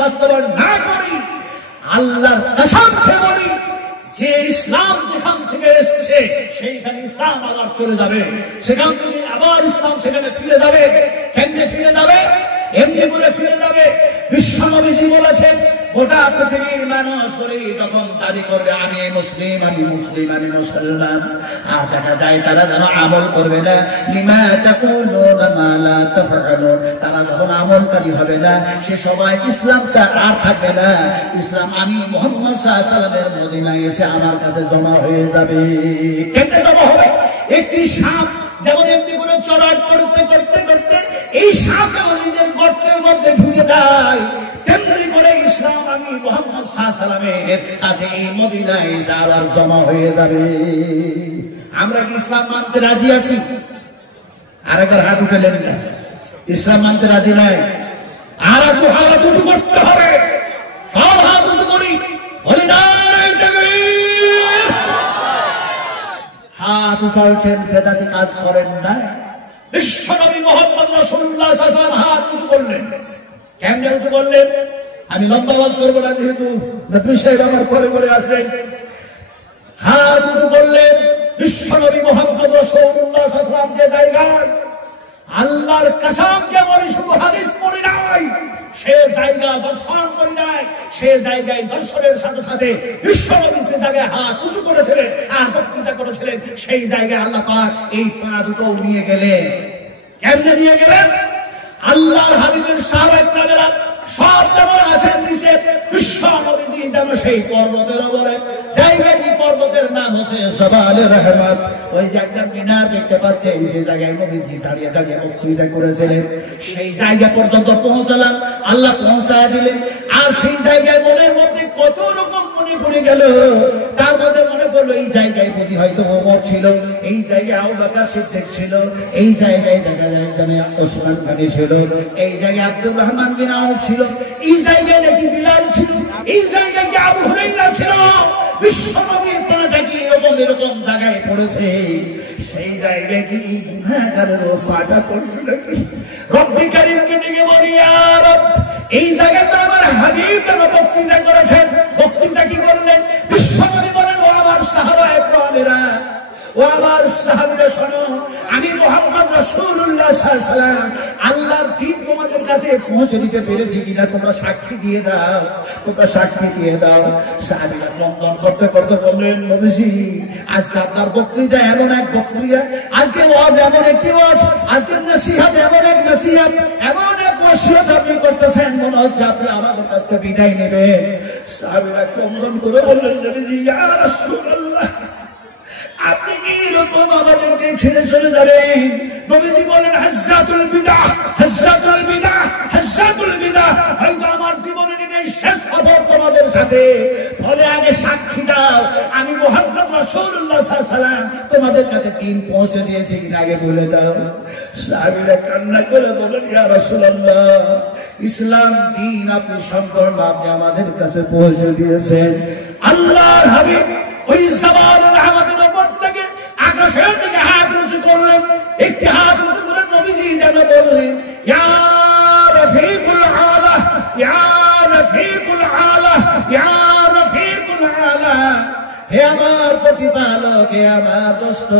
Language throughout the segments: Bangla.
বাস্তবায়ন না করি, আল্লাহর কসম খেয়ে বলি যে ইসলাম যেখান থেকে এসছে সেইখানে ইসলাম আবার চলে যাবে, সেখান থেকে আবার ইসলাম সেখানে ফিরে যাবে। কেমনে ফিরে যাবে? এমনি করে ফিরে যাবে। বিশ্বনবীজি বলেছেন, গোটা পৃথিবীর মানুষ করে তখন দাবি করবে আমি মুসলিম, আমি মুসলিম, আমি মুসলমান, আর দেখা যায় তারা যেন আমল করবে না। লিমা তাকুলুনা মা লা তাফআলুন, তারা যখন আমলকারী হবে না, সে সবাই ইসলামটা আর থাকবে না। ইসলাম আমি মুহাম্মদ সাল্লাল্লাহু আলাইহি ওয়াসাল্লামের মদিনায় এসে আমার কাছে জমা হয়ে যাবে। কেমনে জমা হবে? একটি সাপ যেমন এমনি করে চড়াই করতে করতে করতে এই সাপ যেমন নিজের গর্তের মধ্যে ঢুকে যায়, তেমনি করে ইসলাম আমি মুহাম্মদ সাল্লাল্লাহু আলাইহি ওয়াসাল্লামের কাছে এই মদিনায় এসে আবার জমা হয়ে যাবে। আমরা কি ইসলাম মানতে রাজি আছি? আরেকবার হাত উঠালেন না। ইসলাম মানতে রাজি নাই। আর একটু হাত উঁচু করতে হবে। সব হাত উঁচু করি, বলি নারায়ে তাকবীর। হাত উঠাচ্ছেন, বেদাতি কাজ করেন না। বিশ্বনবী মুহাম্মদ রাসূলুল্লাহ সাল্লাল্লাহু আলাইহি ওয়াসাল্লাম হাত উঁচু করলেন। কেমনে উঁচু করলেন? আমি লম্বা আওয়াজ করবো না, যেহেতু নবী সাহেব আমার পরে পরে আসবেন। হাত উঁচু করলেন। বিশ্বনবী মুহাম্মদ রাসূলুল্লাহ সাল্লাল্লাহু আলাইহি ওয়াসাল্লাম যে জায়গায় আল্লাহর কসম কে বলি, শুধু হাদিস পড়ি নাই, সে জায়গা দর্শন করি নাই, সে জায়গায় দর্শনের সাথে সাথে বিশ্বনবী যে জায়গায় হাত উঁচু করেছিলেন আর বক্তৃতা করেছিলেন, সেই জায়গায় আল্লাহ পাক এই পা দুটো নিয়ে গেলেন। কেমনে নিয়ে গেলেন? আল্লাহর হাবিবের সাহাবায়ে কেরামেরা সব যেমন আছেন নিচে, বিশ্বনবীজি যেন সেই পর্বতের উপরে জায়গায়, পর্বতের নাম হচ্ছে জাবালে রহমত। ওই যে একটা মিনার দেখতে পাচ্ছেন, যে জায়গায় নবীজি দাঁড়িয়ে দাঁড়িয়ে বক্তৃতা করেছিলেন, সেই জায়গা পর্যন্ত পৌঁছালাম। আল্লাহ পৌঁছায় দিলেন। আর সেই জায়গায় মনের মধ্যে কত রকম মনে পড়ে গেল। তার মধ্যে মনে পড়লো এই জায়গায় বুঝি হয়তো ওমর ছিল, এই জায়গায় আবু বকর সিদ্দিক ছিল, এই জায়গায় দেখা যায় এখানে ওসমান গনি ছিল, এই জায়গায় আব্দুর রহমান বিন আউফ ছিল, এই জায়গায় নাকি বিলাল ছিল, এই জায়গায় কি আবু হুরায়রা ছিল। বিশ্বনবীর পাটা কি এরকম এরকম জায়গায় পড়েছে, সেই জায়গায় কি এই গুনাহগারের পাটা পড়বে নাকি? রব্বি কারীমকে ডেকে বলি, ইয়া রব, এই জায়গায় তো আমার হাবিব কেন বক্তৃতা করেছেন। বক্তৃতা কি করলেন? বিশ্বনবী বলেন, ও আমার সাহাবায়ে কেরামেরা, ও আমার সাহাবীরা শোনো, আমি মুহাম্মদ রাসূলুল্লাহ সাল্লাল্লাহু আলাইহি ওয়াসাল্লাম আল্লাহর দ্বীন তোমাদের কাছে পৌঁছে দিতে পেরেছি কিনা তোমরা সাক্ষী দিয়ে দাও, তোমরা সাক্ষী দিয়ে দাও। সাহাবীরা বন্ধন করতে করতে বললেন, নবীজি আজকে আপনার বক্তৃতা এমন এক বক্তৃতা, আজকে ওয়াজ এমন একটি ওয়াজ, আজকে নসিহত এমন এক নসিহত, এমন এক ওয়াসিয়ত আপনি করতেছেন, মনে হচ্ছে আপনি আমাদের কাছ থেকে বিদায় নেবেন। সাহাবীরা বন্ধন করে বললেন, নবীজি ইয়া রাসূলুল্লাহ, আপনি কি এরকম আমাদেরকে ছেড়ে চলে যাবেন? নবীজি বলেন, হাজ্জাতুল বিদআহ, হাজ্জাতুল বিদআহ, হাজ্জাতুল বিদআহ, হয়তো আমার জীবনের এই শেষ সফর তোমাদের সাথে, ফলে আগে সাক্ষী দাও আমি মুহাম্মদ রাসূলুল্লাহ সাল্লাল্লাহু আলাইহি ওয়াসাল্লাম তোমাদের কাছে দিন পৌঁছে দিয়েছি কিনা আগে বলে দাও। সাহাবীরা কান্না করে বলেন, ইয়া রাসূলুল্লাহ, ইসলাম দিন আপনি সম্পূর্ণ আপনি আমাদের কাছে পৌঁছে দিয়েছেন। আল্লাহর হাবিব ওই জাবালুল আহমদের উপর থেকে আকাশের দিকে হাত উঁচু করলেন। একটি হাত উঁচু করে নবীজি যেন বললেন, ইয়া রফিকুল আলা, ইয়া রফিকুল আলা, ইয়া রফিকুল আলা, হে আমার প্রতিপালক, হে আমার দোস্ত,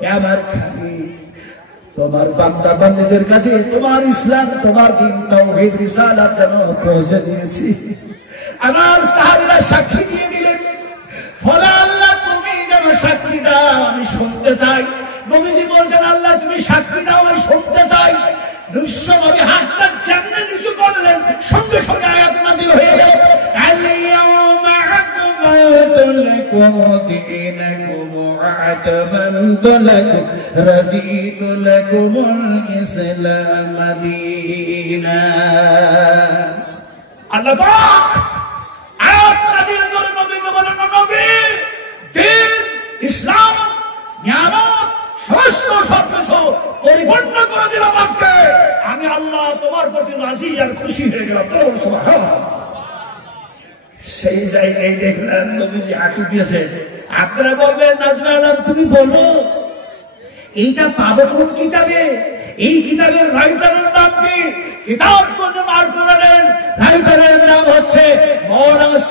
হে আমার খালিক, তোমার বান্দা বান্দীদের কাছে তোমার ইসলাম, তোমার দ্বীন, তাওহীদ, রিসালাত যেন পৌঁছে দিয়েছি। আমার সাহাবীরা সাক্ষী দিয়ে দিলেন। ফলে আল্লাহ তুমি যেন সাক্ষী দাও, আমি শুনতে চাই। নবীজি বলছেন, আল্লাহ তুমি সাক্ষী দাও, আমি শুনতে চাই। বিশ্বনবী হাতটা যেমনি নিচু করলেন, সঙ্গে সঙ্গে আয়াত নাযিল হয়ে গেল, আল-ইয়াওমা আকমালতু লাকুম দীনাকুম ওয়া আতমামতু লাকুম রাযীতু লাকুমুল ইসলাম দীনা। আল্লাহ পাক আয়াত নাযিল করে নবীকে বলেন, নবী, দ্বীন, ইসলাম, নিয়ামত, সমস্ত সবকিছু পরিপূর্ণ করে দিলাম আজকে। আমি আল্লাহ তোমার প্রতি রাজি আর খুশি হয়ে গেলাম। সেই জায়গায় দেখলাম নবীজি হাঁটু দিয়েছে। আপনারা বলবেন, নাজমা আলম তুমি বলো এইটা পাবো কোন কিতাবে? এই কিতাবের রাইটারের নাম কি? কিতাব কোন বার করেন, রাইটারের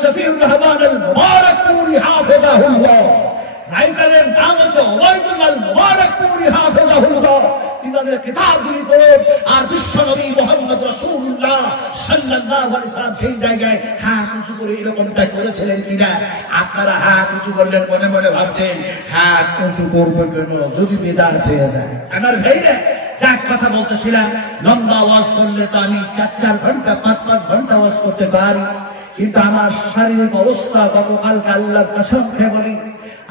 সফিউর রহমান আল মুবারকপুরি হাফিজাহুল্লাহ, রাইটারের নাম হচ্ছে ওবায়দুল্লাহ আল মুবারকপুরি হাফিজাহুল্লাহ। তিনাদের কিতাবগুলি পড়ুন। আর বিশ্বনবী মুহাম্মদ রাসূলুল্লাহ সাল্লাল্লাহু আলাইহি ওয়াসাল্লাম সেই জায়গায় হাত উঁচু করে এরকমটা করেছিলেন কিনা? আপনারা হাত উঁচু করলেন, মনে মনে ভাবছেন হাত উঁচু করবো কেন, যদি বিদআত হয়ে যায়। আমার ভাইরা, যাক কথা বলতেছিলাম, লম্বা ওয়াজ করলে তো আমি 4-4 ঘন্টা 5-5 ঘন্টা ওয়াজ করতে পারি, কিন্তু আমার শারীরিক অবস্থা গতকালকে আল্লাহর কসম খেয়ে বলি,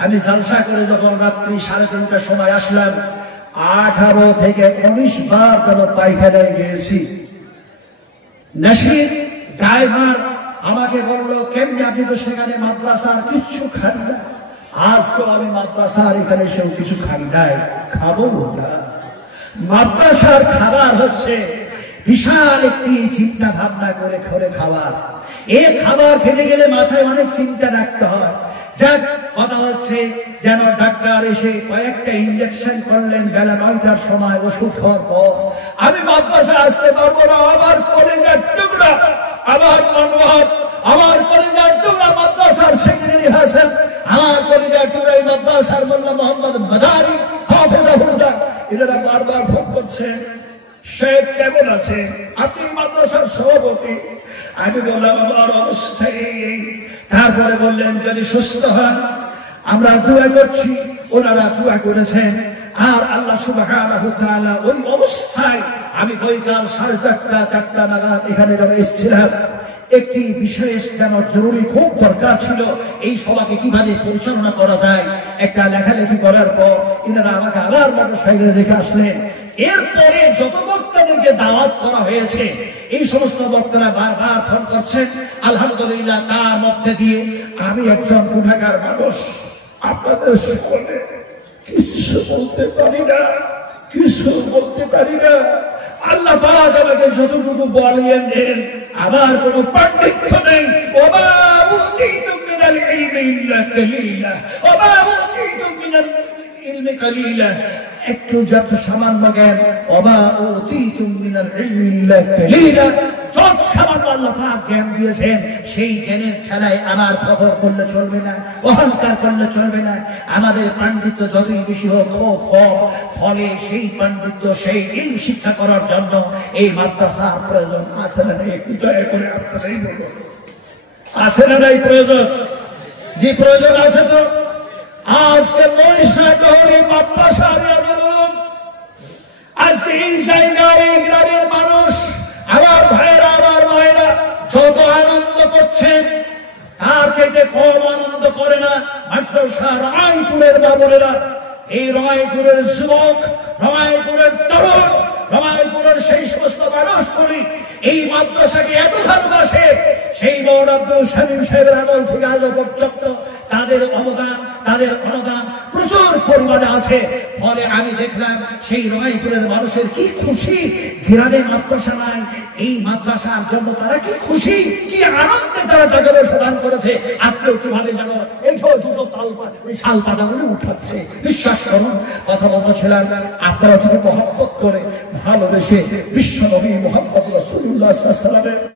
আমি জলসা করে যখন রাত্রি 3:30টার সময় আসলাম, 18 থেকে 19 বার যেন পায়খানায় গিয়েছি। নাসির ড্রাইভার আমাকে বললো, কেমনি আপনি তো সেখানে মাদ্রাসার কিছু খান না। আজকেও আমি মাদ্রাসার এখানে সেও কিছু খাই নাই, খাবো না। মাদ্রাসার খাবার হচ্ছে বিশাল একটি চিন্তা ভাবনা করে করে খাবার। এই খাবার খেতে গেলে মাথায় অনেক চিন্তা রাখতে হয়। যাক কথা হচ্ছে, যেন ডাক্তার এসে কয়েকটা ইনজেকশন করলেন বেলা 9টার সময় ওষুধ খাওয়ার পর, আমি মাদ্রাসা আসতে পারবো না। আমার কলেজের টুকরা, আমার মনোহর, আমার কলেজের টুকরা মাদ্রাসার সেক্রেটারি হাসান, আমার কলেজের টুকরা এই মাদ্রাসার মোল্লা মোহাম্মদ মাদানী হাফিজাহুল্লাহ, এনারা বারবার ফোন করছেন, শেখ কেমন আছে, আপনি মাদ্রাসার সভাপতি। আমি বললাম আমার অবস্থা এই। তারপরে বললেন যদি সুস্থ হন আমরা দোয়া করছি। ওনারা দোয়া করেছেন। আর আল্লাহ সুবহানাহু ওয়া তাআলা ওই অবস্থায় আমি বৈকাল 4:30 নাগাদ এখানে যখন এসেছিলাম, একটি বিশেষ যেন জরুরি খুব দরকার ছিল এই সভাকে কিভাবে পরিচালনা করা যায়। একটা লেখালেখি করার পর এনারা আমাকে আবার মোটরসাইকেলে রেখে আসলেন। এরপরে যত বক্তাদেরকে দাওয়াত করা হয়েছে এই সমস্ত বক্তারা বারবার ফোন করছেন। আলহামদুলিল্লাহ, তার মধ্যে দিয়ে আমি একজন গুনাহগার মানুষ, আপনাদের সামনে কিছু বলতে পারি না, কিছু বলতে পারি না। আল্লাহ পাক আমাকে যতটুকু বলিয়ে দেন, আমার কোনো পাণ্ডিত্য নেই। ওমা উতীতুম মিনাল ইলমি ইল্লা কালিলা, ওমা উতীতুম মিনাল ইলমি কালিলা, একটু যত সামান্য জ্ঞান, ওমা উতীতুম মিনাল ইলমি ইল্লা কালিলা, যত সামান্য আল্লাহ পাক জ্ঞান দিয়েছেন সেই জ্ঞানের খেলায় আমার খবর করলে চলবে না, অহংকার করলে চলবে না। আমাদের পাণ্ডিত্য যতই বেশি হোক খুব কম, ফলে সেই পাণ্ডিত্য সেই ইলম শিক্ষা করার জন্য এই মাদ্রাসার প্রয়োজন আছে না নেই? একটু দয়া করে আপনারাই বলুন, আছে না নাই প্রয়োজন? যে প্রয়োজন আছে তো আজকে মহিষাদহরী মাদ্রাসা বলুন, আজকে এই জায়গায় এই গ্রামের মানুষ, আমার ভাইয়েরা, আমার মায়েরা যত আনন্দ করছেন তার চাইতে কম আনন্দ করে না মাদ্রাসার রায়পুরের বাবুরেরা। এই রায়পুরের যুবক, রায়পুরের তরুণ, রায়পুরের সেই সমস্ত মানুষগুলি এই মাদ্রাসাকে এত ভালোবাসে, সেই মওলানা আব্দুল শামীম সাহেবের আমল থেকে আজ পর্যন্ত তাদের অবদান, তাদের অনুদান প্রচুর পরিমাণে আছে। ফলে আমি দেখলাম সেই রায়পুরের মানুষের কি খুশি, গ্রামে মাদ্রাসা নাই, এই মাদ্রাসার জন্য তারা কি খুশি, কি আনন্দে তারা টাকা পয়সা দান করেছে। আজকেও কিভাবে যেন এইসব দুটো শাল পাতাগুলো উঠাচ্ছে। বিশ্বাস করুন, কথা বলছিলাম, আপনারা যদি মহব্বত করে ভালোবেসে বিশ্বনবী মুহাম্মদ রাসূলুল্লাহ সাল্লাল্লাহু আলাইহি ওয়াসাল্লামের